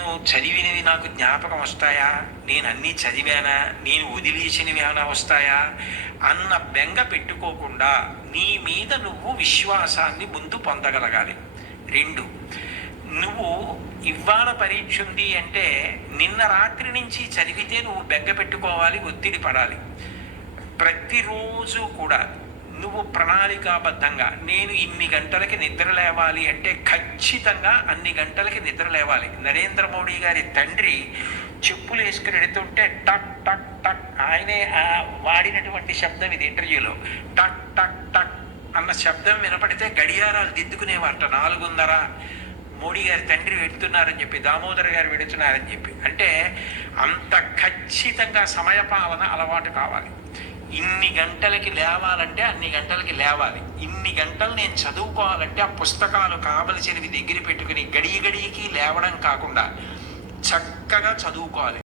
నేను చదివినవి నాకు జ్ఞాపకం వస్తాయా, నేను అన్నీ చదివానా, నేను వదిలేసినవి ఏమైనా వస్తాయా అన్న బెంగ పెట్టుకోకుండా నీ మీద నువ్వు విశ్వాసాన్ని ముందు పొందగలగాలి. రెండు, నువ్వు ఇవాళ పరీక్ష ఉంది అంటే నిన్న రాత్రి నుంచి చదివితే నువ్వు బెంగ పెట్టుకోవాలి, ఒత్తిడి పడాలి. ప్రతిరోజు కూడా నువ్వు ప్రణాళికాబద్ధంగా నేను ఇన్ని గంటలకి నిద్ర లేవాలి అంటే ఖచ్చితంగా అన్ని గంటలకి నిద్ర లేవాలి. నరేంద్ర మోడీ గారి తండ్రి చెప్పులు వేసుకుని వెడుతుంటే టక్ టక్ టక్, ఆయనే వాడినటువంటి శబ్దం ఇది ఇంటర్వ్యూలో. టక్ టక్ టక్ అన్న శబ్దం వినపడితే గడియారాలు దిద్దుకునేవారట. 4:30 మోడీ గారి తండ్రి వెడుతున్నారని చెప్పి, దామోదర్ గారు వెడుతున్నారని చెప్పి. అంటే అంత ఖచ్చితంగా సమయపాలన అలవాటు కావాలి. ఇన్ని గంటలకి లేవాలంటే అన్ని గంటలకి లేవాలి. ఇన్ని గంటలు నేను చదువుకోవాలంటే ఆ పుస్తకాలు కావలసినవి దగ్గర పెట్టుకుని గడియ గడియకి లేవడం కాకుండా చక్కగా చదువుకోవాలి.